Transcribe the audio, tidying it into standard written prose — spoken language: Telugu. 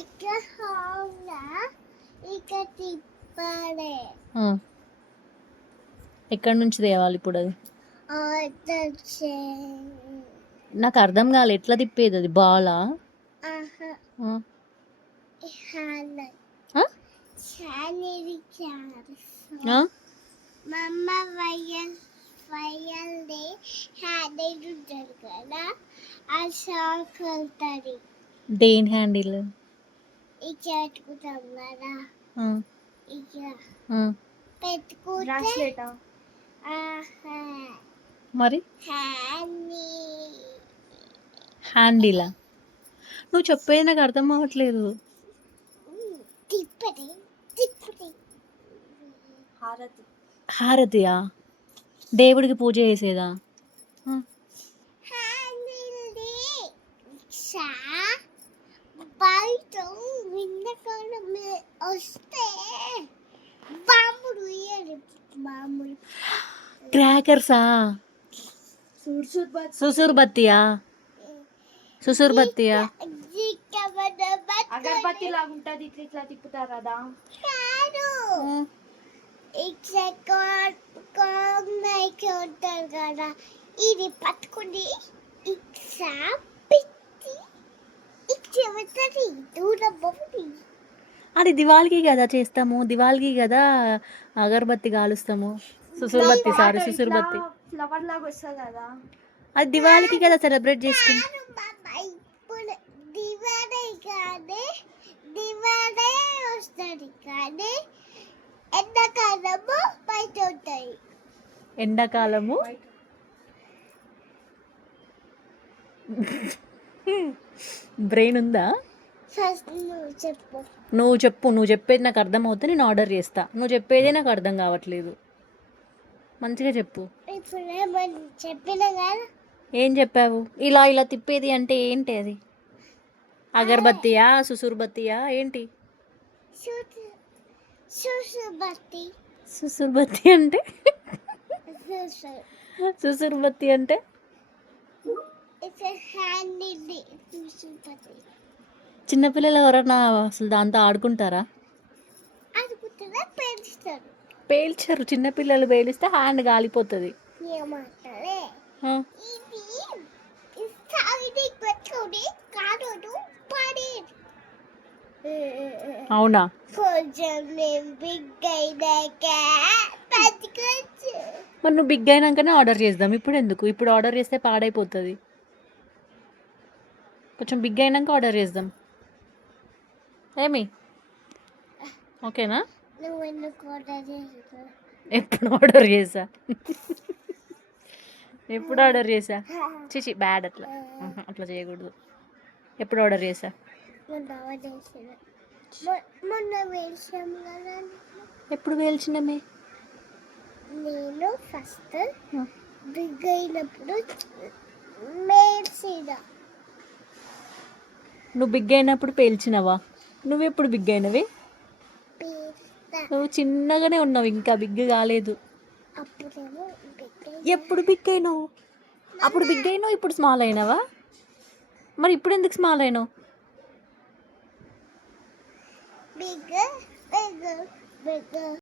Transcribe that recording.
ఇక హోమ్లా ఇక తిప్పాలి. ఎక్కడి నుంచి తేవాలి ఇప్పుడు అది? ఆటొచ్చే. నాకు అర్థం కాలే, ఎట్లా తిప్పేది అది? బాలా? ఆహా ఆ. హ్యాండ్ ఆ? చానేది చారు. ఆ? మమ్మ వయ్యాలి హ్యాండ్ ఉంటుంది కదా, ఆ షాక్ అవుతుంది. దేని హ్యాండిల్? ఇక పెట్టుకుంటాం కదా, ఇక పెట్టుకుంటే మరి హ్యాండిలా? నువ్వు చెప్పేది నాకు అర్థం అవ్వట్లేదు. తిప్పటి తిప్పటి హారతియా? దేవుడికి పూజ చేసేదా? బయట విన్నకాలం వస్తే బాంబులు వేయాలి. బాంబులు క్రాకర్సా? సుసుర్బత్తియా? సుసుర్బత్తియా? అగరబత్తి లాగా ఉంటది, ఇట్లా ఇట్లా తిప్పుతారు కదా. ఉంటారు కదా, ఇది పట్టుకుని అది దివాళికి కదా చేస్తాము, దివాళికి కదా అగరబత్తి కాలుస్తాము. సుసుర్బత్తి, సారీ సుసుర్బత్తి. ఫ్లవర్ లాగా వస్తుంది కదా, అది దివాళికి కదా సెలబ్రేట్ చేసుకుంటాం. ఇప్పుడు దివాళీ వస్తుంది కానీ ఎండాకాలము బయట ఉంటాయి. ఎండాకాలము బ్రెయిన్ ఉందా? నువ్వు చెప్పు, నువ్వు చెప్పేది నాకు అర్థం అవుతే నేను ఆర్డర్ చేస్తా. నువ్వు చెప్పేదే నాకు అర్థం కావట్లేదు, మంచిగా చెప్పు. చెప్పిన కదా. ఏం చెప్పావు? ఇలా ఇలా తిప్పేది అంటే ఏంటి అది? అగరబత్తియా, సుసుర్బత్తియా, ఏంటి? సుసుర్బత్తి. సుసుర్బత్తి అంటే? సుసుర్బత్తి అంటే చిన్నపిల్లలు ఎవరన్నా అసలు దాంతో ఆడుకుంటారా? పేల్చరు. చిన్నపిల్లలు పేలిస్తే హ్యాండ్ కాలిపోతుంది. అవునా? మరి నువ్వు బిగ్ అయినాకనే ఆర్డర్ చేద్దాం. ఇప్పుడు ఎందుకు? ఇప్పుడు ఆర్డర్ చేస్తే పాడైపోతుంది. కొంచెం బిగ్ అయినాక ఆర్డర్ చేద్దాం. ఏమి? ఓకేనా? ఎప్పుడు ఆర్డర్ చేసా? ఎప్పుడు ఆర్డర్ చేసా? చిచి బ్యాడ్. అట్లా అట్లా చేయకూడదు. ఎప్పుడు ఆర్డర్ చేసా? ఎప్పుడు వేల్చినమే? నేను ఫస్ట్ బిగ్ అయినప్పుడు నువ్వు బిగ్ అయినప్పుడు పేల్చినవా? నువ్వెప్పుడు బిగ్ అయినవి? నువ్వు చిన్నగానే ఉన్నావు, ఇంకా బిగ్ కాలేదు. ఎప్పుడు బిగ్ అయినావు? అప్పుడు బిగ్ అయినావు, ఇప్పుడు స్మాల్ అయినావా? మరి ఇప్పుడు ఎందుకు స్మాల్ అయినావు? బిగ్